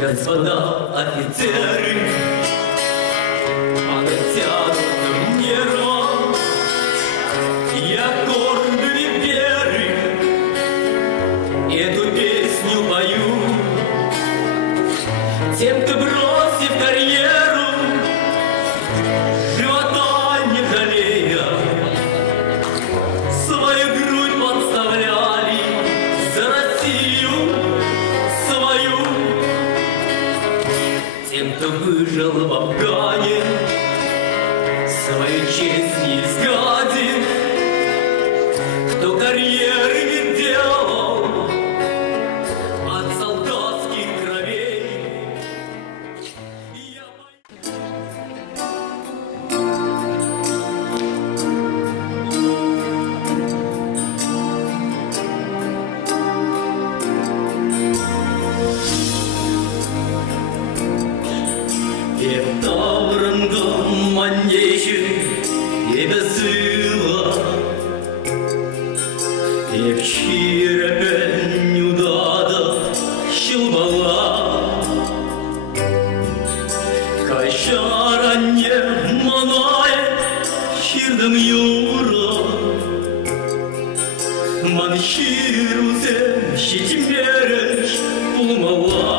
Господа офицеры, подотят мне рот, я кормлю веры, эту песню пою. Тем, кто бросив карьеру, живота не жалея, свою грудь подставляли за Россию свою. Тем, кто выжил в Афгане, свою честь юра, манхирузе щитимереш пулмала.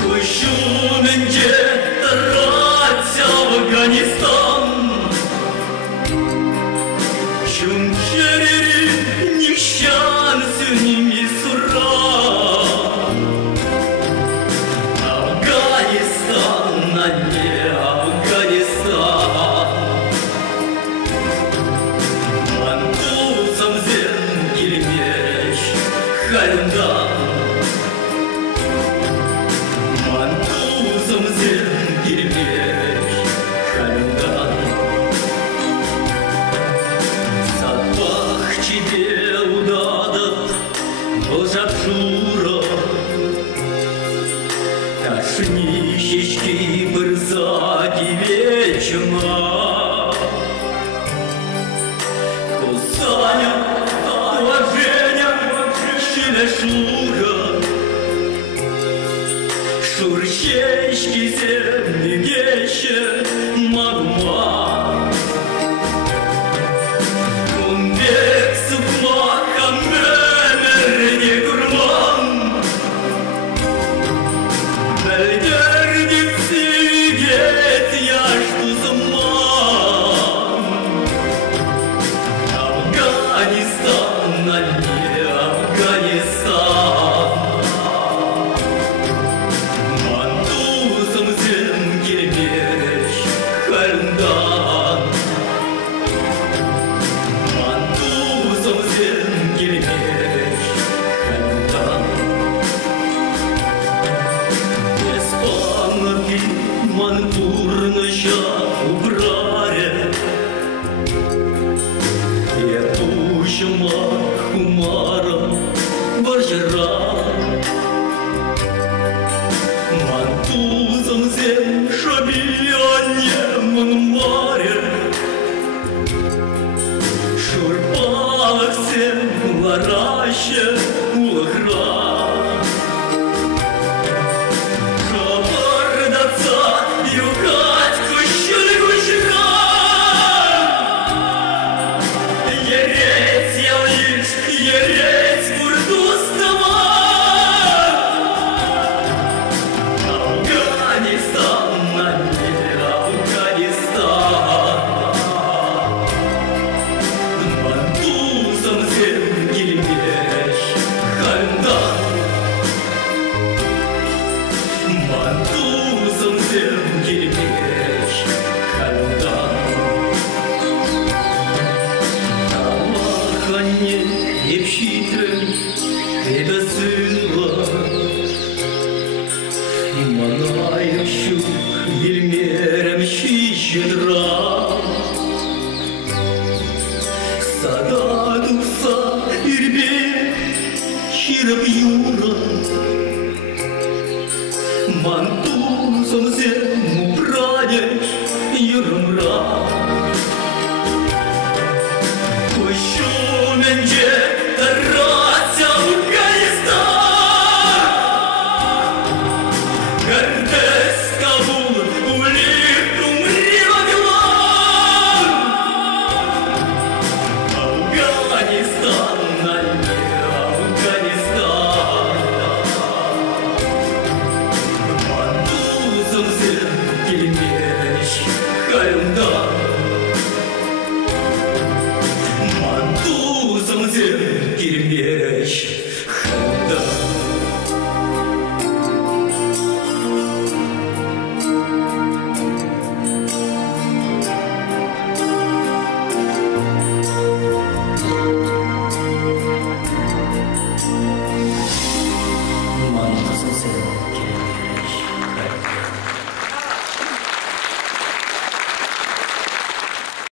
Кущуненде таратся Афганистан, чунчерери нищан сюними сура. Афганистан, а не Афганистан. Мантусом зенгельмеш халюндан. Мантусом зенгельмеш халюндан. Запах тебе удадат волжапшура. Ташнищечки бырзаки вечна. Кусаня, уважения, щелешура. Шурщечки земли геще магма. Кумбек сукмака мемерне гурман. Бельдерник сигет я жду заман. Афганистан, а не Афганистан. Мантусом зенгельмеш халюндан. Мантусом зенгельмеш халюндан. Еспанки мантурныша убраре. Я пущама хумара бажара. Мантузом зем шабияне манмаре. Шурпалах зем лараще улахра. Шабардаца югать кущули кущура. Ереть я лишь, ереть бурдустава. Афганистан, а не Афганистан. Мантусом зенгельмеш халюндан. Мантусом зенгельмеш халюндан. Аллаханне епшитрен эдасыла. Манайым щук елмерем щищедра. Сададуса ирбе щирап юра. Мантусом зему прадеш юрымра. Кущуненде таратся Афганистан. Гардес Кабул улит умри Вавилон. Афганистан, а не Афганистан. Мантусом зенгельмеш халюндан. Мантусом зенгельмеш халюндан. Мантусом зенгельмеш